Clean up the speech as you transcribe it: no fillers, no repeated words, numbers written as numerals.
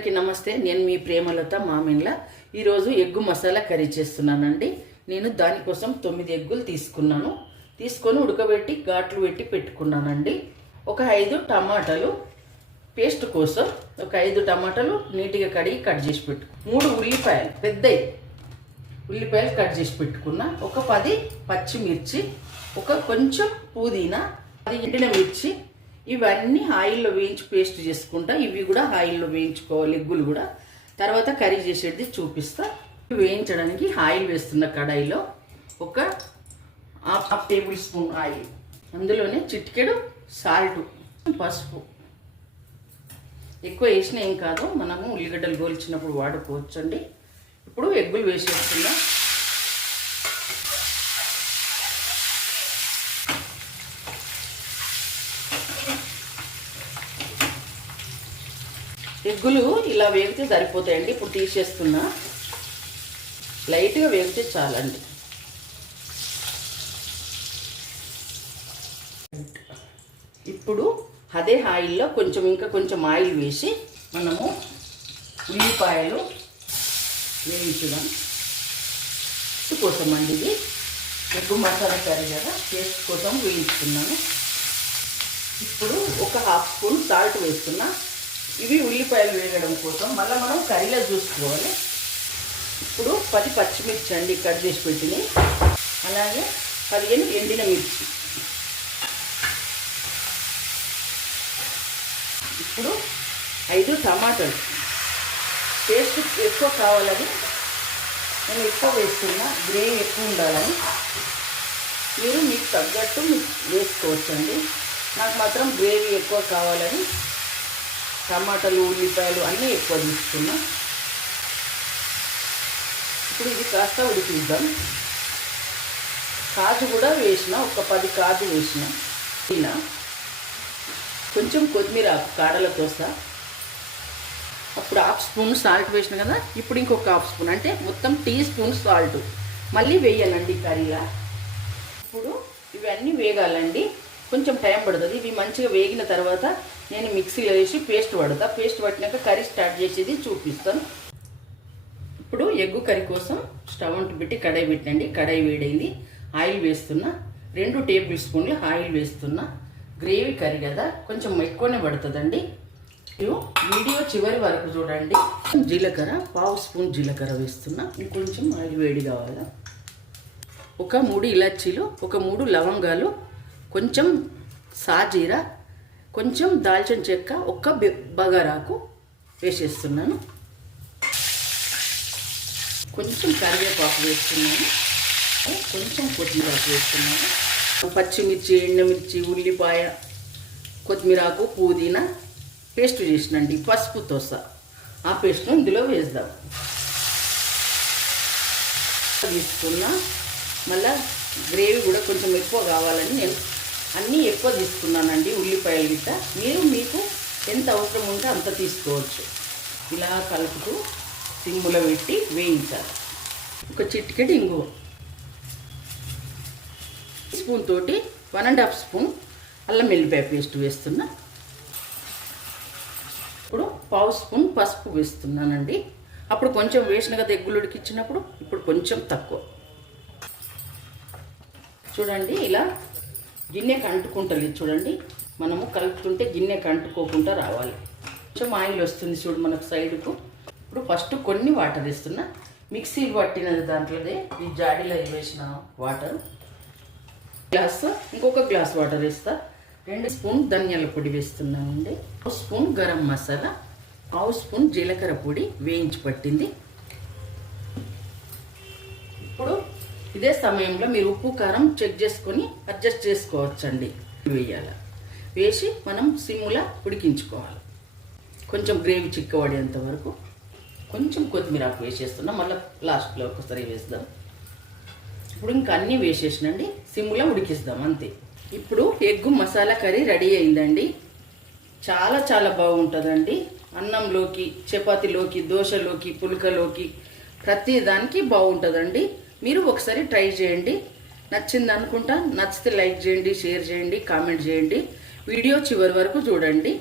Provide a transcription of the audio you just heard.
అందరికీ నమస్తే. నేను మీ ప్రేమలత మామిన్ల. ఈరోజు ఎగ్గు మసాలా కర్రీ చేస్తున్నానండి. నేను దానికోసం 9 ఎగ్గులు తీసుకొని ఉడకబెట్టి ఘాట్లు పెట్టి పెట్టుకున్నానండి. ఒక 5 టమాటాలు పేస్ట్ కోసం, ఒక 5 టమాటాలు నీట్గా కడిగి కట్ చేసి 3 ఉల్లిపాయలు, పెద్దవి ఉల్లిపాయలు కట్ చేసి పెట్టుకున్నా. ఒక 10 పచ్చిమిర్చి, ఒక కొంచెం పుదీనా, 10 ఎండిన మిర్చి. ఇవన్నీ ఆయిల్లో వేయించి పేస్ట్ చేసుకుంటా. ఇవి కూడా ఆయిల్లో వేయించుకోవాలి, ఎగ్గులు కూడా. తర్వాత కర్రీ చేసేది చూపిస్తా. వేయించడానికి ఆయిల్ వేస్తున్న కడాయిలో ఒక హాఫ్ టేబుల్ స్పూన్ ఆయిల్, అందులోనే చిటికెడు సాల్ట్, పసుపు. ఎక్కువ వేసినా ఏం కాదు, మనము ఉల్లిగడ్డలు గోల్చినప్పుడు వాడుకోవచ్చండి. ఇప్పుడు ఎగ్గులు వేసేస్తున్నా. ఎగ్గులు ఇలా వేగితే సరిపోతాయండి. ఇప్పుడు తీసేస్తున్నా. లైట్గా వేగితే చాలండి. ఇప్పుడు అదే ఆయిల్లో ఇంకా కొంచెం ఆయిల్ వేసి మనము ఉల్లిపాయలు వేయించుదాం. కోసం అండి, ఇది ఎగ్గు మసాలా కర్రీ కదా, టేస్ట్ కోసం వేయించుకున్నాను. ఇప్పుడు ఒక హాఫ్ స్పూన్ సాల్ట్ వేస్తున్నా. ఇవి ఉల్లిపాయలు వేగడం కోసం, మళ్ళీ మనం కర్రీలో చూసుకోవాలి. ఇప్పుడు 10 పచ్చిమిర్చి అండి కట్ చేసి పెట్టినాయి, అలాగే 15 ఎండిన మిర్చి. ఇప్పుడు 5 టమాటాలు. టేస్ట్ ఎక్కువ కావాలని నేను ఎక్కువ వేస్తున్నా, గ్రేవీ ఎక్కువ ఉండాలని. మీరు మీకు తగ్గట్టు వేసుకోవచ్చండి. నాకు మాత్రం గ్రేవీ ఎక్కువ కావాలని టమాటాలు, ఉల్లిపాయలు అన్నీ ఎక్కువ తీసుకున్నా. ఇప్పుడు ఇది కాస్త ఉడికిద్దాం. కాజు కూడా వేసిన, ఒక 10 కాజు వేసిన. ఇలా కొంచెం కొత్తిమీర కాడలతో సహా. అప్పుడు హాఫ్ స్పూన్ సాల్ట్ వేసిన కదా, ఇప్పుడు ఇంకొక హాఫ్ స్పూన్, అంటే మొత్తం టీ స్పూన్ సాల్ట్ మళ్ళీ వేయాలండి కర్రీలా. ఇప్పుడు ఇవన్నీ వేగాలండి, కొంచెం టైం పడుతుంది. ఇవి మంచిగా వేగిన తర్వాత నేను మిక్సీలో వేసి పేస్ట్ పడతా. పేస్ట్ పట్టినాక కర్రీ స్టార్ట్ చేసేది చూపిస్తాను. ఇప్పుడు ఎగ్గు కర్రీ కోసం స్టవ్ అంటు పెట్టి కడాయి పెట్టండి. కడాయి వేడైంది. ఆయిల్ వేస్తున్నా. 2 టేబుల్ స్పూన్లు ఆయిల్ వేస్తున్నా. గ్రేవీ కర్రీ కదా, కొంచెం ఎక్కువనే పడుతుందండి. వీడియో చివరి వరకు చూడండి. జీలకర్ర, 1/2 స్పూన్ జీలకర్ర వేస్తున్నా. ఇంకొంచెం ఆయిల్ వేడి కావాలా. ఒక 3 ఇలాచీలు, ఒక 3 లవంగాలు, కొంచెం సాజీరా, కొంచెం దాల్చిన చెక్క, ఒక్క బగారాకు వేసేస్తున్నాను. కొంచెం కరివేపాకు వేస్తున్నాను, కొంచెం కొత్తిమీరాకు వేస్తున్నాను. పచ్చిమిర్చి, ఎండుమిర్చి, ఉల్లిపాయ, కొత్తిమీరాకు, పుదీనా పేస్ట్ చేసినండి, పసుపుతో సహా. ఆ పేస్ట్ను ఇందులో వేద్దాం. తీసుకున్నా. మళ్ళీ గ్రేవీ కూడా కొంచెం ఎక్కువ కావాలని నేను అన్నీ ఎక్కువ తీసుకున్నానండి. ఉల్లిపాయలు గిట్ట మీరు మీకు ఎంత అవసరం ఉంటే అంత తీసుకోవచ్చు. ఇలా కలుపుతూ సిమ్ములో పెట్టి వేయించాలి. ఒక చిటికెడు ఇంగువ, స్పూన్ తోటి 1.5 స్పూన్ అల్లం వెల్లిపాయ పేస్ట్ వేస్తున్నా. ఇప్పుడు 1/2 స్పూన్ పసుపు వేస్తున్నానండి. అప్పుడు కొంచెం వేసిన కదా ఎగ్గులు ఉడికిచ్చినప్పుడు, ఇప్పుడు కొంచెం తక్కువ. చూడండి, ఇలా గిన్నెకి అంటుకుంటుంది. చూడండి, మనము కలుపుతుంటే గిన్నెకి అంటుకోకుండా రావాలి. కొంచెం ఆయిల్ వస్తుంది చూడు మనకు సైడ్కు. ఇప్పుడు ఫస్ట్ కొన్ని వాటర్ వేస్తున్నా. మిక్సీ పట్టినది దాంట్లోదే ఈ జాడీలో వేసిన వాటర్ గ్లాస్, ఇంకొక గ్లాస్ వాటర్ వేస్తా. 2 స్పూన్ ధనియాల పొడి వేస్తున్నానండి. 1 స్పూన్ గరం మసాలా, 1/2 స్పూన్ జీలకర్ర పొడి వేయించి పట్టింది. ఇప్పుడు ఇదే సమయంలో మీరు ఉప్పు కారం చెక్ చేసుకొని అడ్జస్ట్ చేసుకోవచ్చండి. వేయాలి. వేసి మనం సిమ్ములా ఉడికించుకోవాలి. కొంచెం గ్రేవీ చిక్కబడేంత వరకు. కొంచెం కొత్తిమీరాకు వేసేస్తున్నాం, మళ్ళీ లాస్ట్లో ఒకసారి వేద్దాం. ఇప్పుడు ఇంకా అన్నీ వేసేసినండి, సిమ్ములా ఉడికిస్తాం అంతే. ఇప్పుడు ఎగ్గు మసాలా కర్రీ రెడీ అయిందండి. చాలా చాలా బాగుంటుందండి. అన్నంలోకి, చపాతీలోకి, దోశలోకి, పుల్కలోకి, ప్రతి దానికి బాగుంటుందండి. మీరు ఒకసారి ట్రై చేయండి. నచ్చింది అనుకుంటా. నచ్చితే లైక్ చేయండి, షేర్ చేయండి, కామెంట్ చేయండి. వీడియో చివరి వరకు చూడండి.